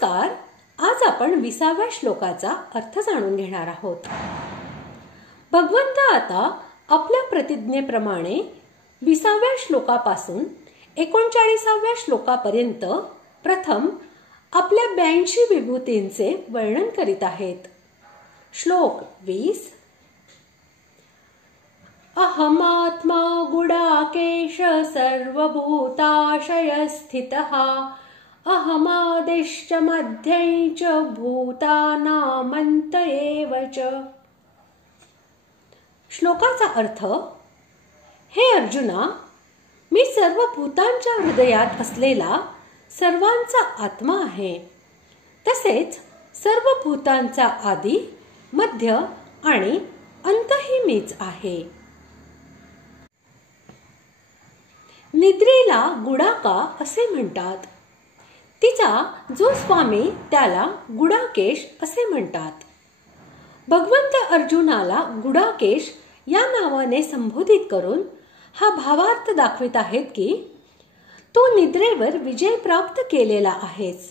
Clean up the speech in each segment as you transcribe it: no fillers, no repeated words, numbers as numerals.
नमस्कार. आज आपण 20व्या श्लोकाचा अर्थ जाणून घेणार आहोत. भगवंत आता आपल्या प्रतिज्ञेप्रमाणे 20व्या श्लोकापासून 39व्या श्लोकापर्यंत प्रथम आपल्या 82 विभूतींचे वर्णन करीत आहेत. श्लोक 20. अहमात्मा गुडाकेश सर्वभूताशय स्थितः अहमादिश्च मध्यं च भूतानामन्त एव च. श्लोकाचा अर्थ: हे अर्जुना, मी सर्व भूतांच्या हृदयात असलेला सर्वांचा आत्मा आहे. तसेच सर्व भूतांचा आदी, मध्य आणि अंतही मीच आहे. निद्रेला गुडाका असे म्हणतात. तिचा जो स्वामी त्याला गुडाकेश असे म्हणतात. भगवंत अर्जुनाला गुडाकेश या नावाने संबोधित करून हा भावार्थ दाखवित आहेत की तू निद्रेवर विजय प्राप्त केलेला आहेस,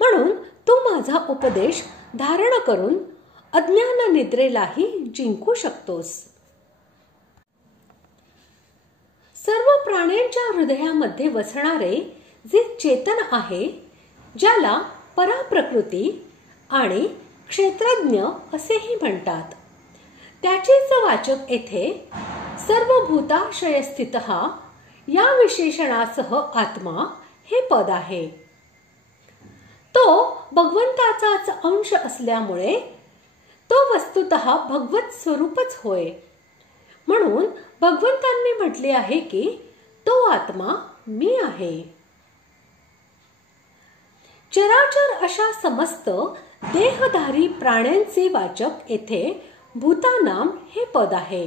म्हणून तू माझा उपदेश धारण करून अज्ञान निद्रेलाही जिंकू शकतोस. सर्व प्राण्यांच्या हृदयामध्ये वसणारे जे चेतन आहे, ज्याला पराप्रकृती आणि क्षेत्रज्ञ असेही म्हणतात, त्याचेच वाचक येथे सर्व भूताशय स्थितः या विशेषणासह आत्मा हे पद आहे. तो भगवंताचाच अंश असल्यामुळे तो वस्तुतः भगवत स्वरूपच होय. म्हणून भगवंतांनी म्हटले आहे की तो आत्मा मी आहे. चराचर अशा समस्त देहधारी प्राण्यांचे वाचक येथे भूतानाम हे पद आहे.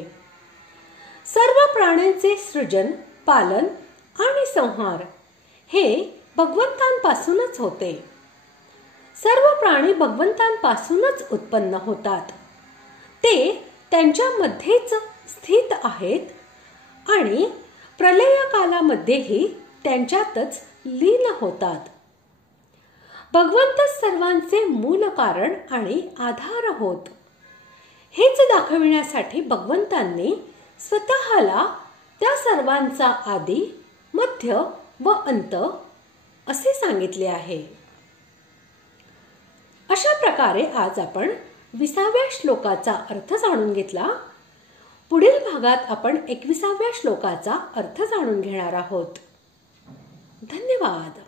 सर्व प्राण्यांचे सृजन, पालन आणि संहार हे भगवंतांपासूनच होते. सर्व प्राणी भगवंतांपासूनच उत्पन्न होतात. ते त्यांच्यामध्येच स्थित आहेत आणि प्रलय कालामध्येही त्यांच्यातच लीन होतात. भगवंत सर्वांचे मूल कारण आणि आधार होत. हेच दाखविण्यासाठी भगवंतांनी स्वतःला त्या सर्वांचा आदी, मध्य व अंत असे सांगितले आहे. अशा प्रकारे आज आपण 20व्या श्लोकाचा अर्थ जाणून घेतला. पुढील भागात आपण 21व्या श्लोकाचा अर्थ जाणून घेणार आहोत. धन्यवाद.